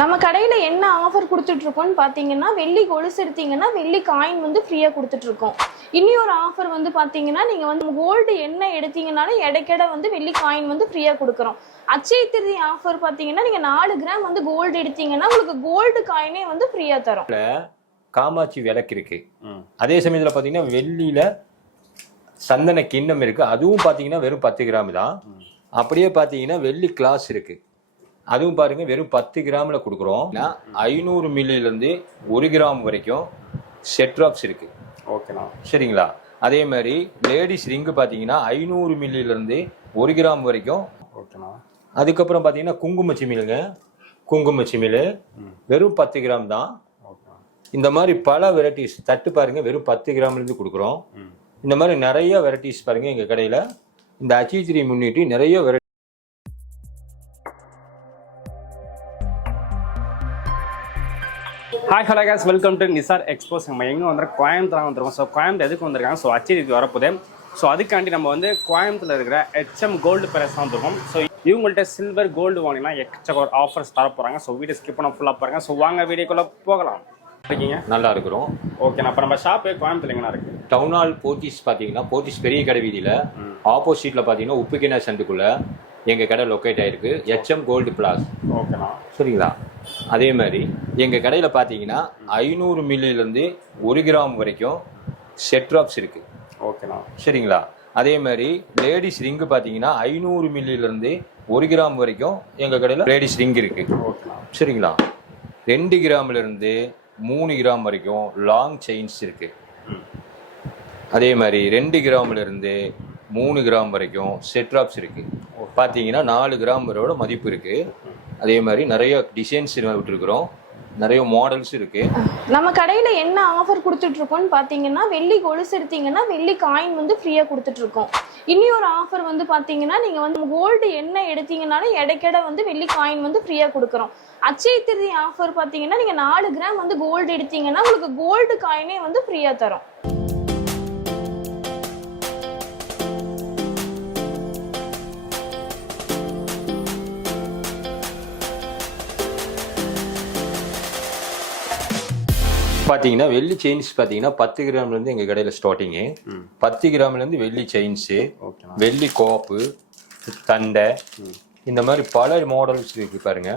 நம்ம கடையில என்ன ஆஃபர் கொடுத்துட்டு இருக்கோம்னு பாத்தீங்கன்னா, வெள்ளி கொலுசு எடுத்தீங்கன்னா வெள்ளி காயின் வந்து ஃப்ரீயா கொடுத்துட்டு இருக்கோம். இனி ஒரு ஆஃபர் வந்து பாத்தீங்கன்னா, நீங்க வந்து கோல்டு என்ன எடுத்தீங்கனாலும் எடைக்கெடை வந்து வெள்ளி காயின் வந்து ஃப்ரீயா கொடுக்குறோம். அச்சய திருதி ஆஃபர் பாத்தீங்கன்னா, நீங்க 4 கிராம் வந்து கோல்டு எடுத்தீங்கன்னா உங்களுக்கு கோல்டு காயினே வந்து ஃப்ரீயா தரோம். காமாட்சி விளக்கு இருக்கு. அதே சமயத்துல பாத்தீங்கன்னா வெள்ளியில சந்தன கிண்ணம் இருக்கு. அதுவும் பாத்தீங்கன்னா வெறும் 10 கிராம் தான். அப்படியே பாத்தீங்கன்னா வெள்ளி கிளாஸ் இருக்கு. அதுவும் பாருங்க வெறும் 10 கிராம்ல கொடுக்குறோம். 500 மில்லில இருந்து 1 கிராம் வரைக்கும் செட் ட்ராப்ஸ் இருக்கு. ஓகேண்ணா, சரிங்களா? அதே மாதிரி லேடிஸ் ரிங்கு பாத்தீங்கன்னா 500 மில்லில இருந்து 1 கிராம் வரைக்கும். ஓகேண்ணா. அதுக்கப்புறம் பாத்தீங்கன்னா குங்கும சிமிலுங்க, குங்கும சிமிலு வெறும் 10 கிராம் தான். இந்த மாதிரி பல வெரைட்டிஸ் தட்டு பாருங்க வெறும் 10 கிராம்ல இருந்து கொடுக்குறோம். இந்த மாதிரி நிறைய வெரைட்டிஸ் பாருங்க எங்க கடையில. இந்த அச்சய முன்னிட்டு நிறைய variety. Hi hello case, welcome to Nisar expose. நம்ம எங்கே வந்துருக்கோம்? கோயம்புத்தூர் வந்துருக்கோம். ஸோ கோயம்புத்தூர் எதுக்கு வந்திருக்காங்க? ஸோ அச்சரிக்கு வரப்போதே. ஸோ அதுக்காண்டி நம்ம வந்து கோயம்புத்தூரில் இருக்கிற HM கோல்டு பேரஸ் தான் வந்துருக்கோம். ஸோ இவங்கள்ட்ட சில்வர் கோல்டு வாங்கினா எக்கச்சக்க ஒரு ஆஃபர்ஸ் தர போகிறாங்க. ஸோ வீடியோ ஸ்கிப் பண்ண ஃபுல்லாக பாருங்க. ஸோ வாங்க வீடியோக்குள்ளே போகலாம். இருக்கீங்க? நல்லா இருக்கிறோம். ஓகேண்ணா. அப்போ நம்ம ஷாப்பு கோயம்புத்தூர் எங்கண்ணா இருக்குது? டவுன் ஹால் போத்தீஸ் பார்த்தீங்கன்னா போத்தீஸ் பெரிய கடை வீதியில் ஆப்போசிட்டில் பார்த்தீங்கன்னா உப்புக்கிணா சென்ட்டுக்குள்ள எங்கள் கடை லொக்கேட் ஆகிருக்கு. HM கோல்டு பிளாஸ். ஓகேண்ணா, சரிங்களா? அதே மாதிரி எங்கள் கடையில் பார்த்தீங்கன்னா 500 மில்லிலேருந்து 1 கிராம் வரைக்கும் செட் ட்ராப்ஸ் இருக்குது. ஓகேண்ணா, சரிங்களா? அதே மாதிரி லேடிஸ் ரிங்கு பார்த்தீங்கன்னா 500 மில்லிலேருந்து 1 கிராம் வரைக்கும் எங்கள் கடையில் லேடிஸ் ரிங் இருக்குது. ஓகேண்ணா, சரிங்களா? 2 கிராம்லேருந்து 3 கிராம் வரைக்கும் லாங் செயின்ஸ் இருக்குது. அதே மாதிரி 2 கிராம்லேருந்து 3 கிராம் வரைக்கும் செட் ட்ராப்ஸ் இருக்குது. பார்த்தீங்கன்னா 4 கிராம் வரையோட மதிப்பு இருக்குது. அதே மாதிரி நிறைய டிசைன்ஸ் விட்டுருக்குறோம், நிறைய மாடல்ஸ் இருக்கு. நம்ம கடையில என்ன ஆஃபர் கொடுத்துட்டு இருக்கோம்னு பாத்தீங்கன்னா, வெள்ளி கொலுசு எடுத்தீங்கன்னா வெள்ளி காயின் வந்து ஃப்ரீயா கொடுத்துட்டு இருக்கோம். இனி ஒரு ஆஃபர் வந்து பாத்தீங்கன்னா, நீங்க வந்து கோல்டு என்ன எடுத்தீங்கனாலும் எடைக்கெடை வந்து வெள்ளி காயின் வந்து ஃப்ரீயா கொடுக்குறோம். அச்சய திருதி ஆஃபர் பாத்தீங்கன்னா, நீங்க 4 கிராம் வந்து கோல்டு எடுத்தீங்கன்னா உங்களுக்கு கோல்டு காயினே வந்து ஃப்ரீயா தரோம். பார்த்தீங்கன்னா வெள்ளி செயின்ஸ் பார்த்தீங்கன்னா 10 கிராம்லேருந்து எங்கள் கடையில் ஸ்டார்டிங்கு. 10 கிராம்லேருந்து வெள்ளி செயின்ஸு, வெள்ளி கோப்பு, தண்டை, இந்த மாதிரி பல மாடல்ஸ் இருக்குது பாருங்க.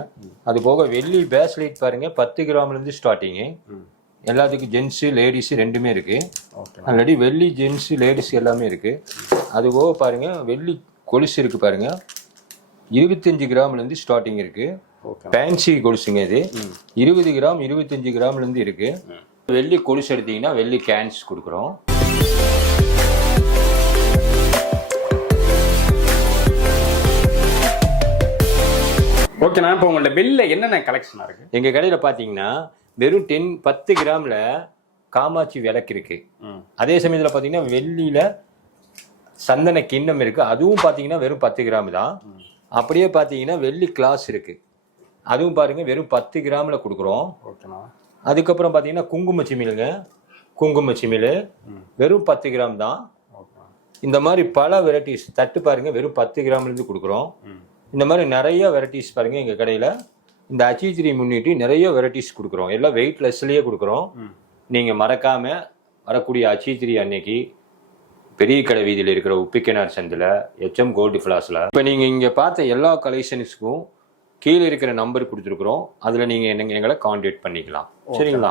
அது போக வெள்ளி பேஸ்லைட் பாருங்க 10 கிராம்லேருந்து ஸ்டார்டிங்கு. எல்லாத்துக்கும் ஜென்ஸு லேடிஸு ரெண்டுமே இருக்குது. ஆல்ரெடி வெள்ளி ஜென்ஸு லேடிஸ் எல்லாமே இருக்குது. அது போக பாருங்க வெள்ளி கொலுசு இருக்குது பாருங்க, 25 கிராம்லேருந்து ஸ்டார்டிங் இருக்குது. ஃபேன்சி கொலுசுங்க இது. 20 கிராம் 25 கிராம்லேருந்து இருக்கு. வெள்ளி கொலுசு எடுத்தீங்கன்னா வெள்ளி கேன்ஸ் கொடுக்குறோம். ஓகேண்ணா. இப்போ உங்களோட வெளில என்னென்ன கலெக்ஷனாக இருக்குது? எங்கள் கடையில் பார்த்தீங்கன்னா வெறும் 10 கிராமில் காமாட்சி விளக்கு இருக்கு. அதே சமயத்தில் பார்த்தீங்கன்னா வெள்ளியில் சந்தன கிண்ணம் இருக்கு. அதுவும் பார்த்தீங்கன்னா வெறும் 10 கிராம் தான். அப்படியே பார்த்தீங்கன்னா வெள்ளி கிளாஸ் இருக்கு. அதுவும் பாருங்க வெறும் 10 கிராம்ல கொடுக்குறோம். ஓகேண்ணா. அதுக்கப்புறம் பார்த்தீங்கன்னா குங்கும சிமிலுங்க, குங்கும சிமிலு வெறும் 10 கிராம் தான். இந்த மாதிரி பல வெரைட்டிஸ் தட்டு பாருங்க வெறும் 10 கிராம்லேருந்து கொடுக்குறோம். இந்த மாதிரி நிறைய வெரைட்டிஸ் பாருங்க எங்கள் கடையில். இந்த அச்சய முன்னிட்டு நிறைய வெரைட்டிஸ் கொடுக்குறோம். எல்லாம் வெயிட்லெஸ்லேயே கொடுக்குறோம். நீங்கள் மறக்காமல் வரக்கூடிய அச்சய அன்னைக்கு பெரிய கடை வீதியில் இருக்கிற உப்பிக்கிணார் சந்தில் HM கோல்டு பிளாஸில் இப்போ நீங்கள் இங்கே பார்த்த எல்லா கலெக்ஷன்ஸுக்கும் கீழே இருக்கிற நம்பர் கொடுத்துருக்குறோம். அதில் நீங்கள் எங்களை கான்டாக்ட் பண்ணிக்கலாம். சரிங்களா?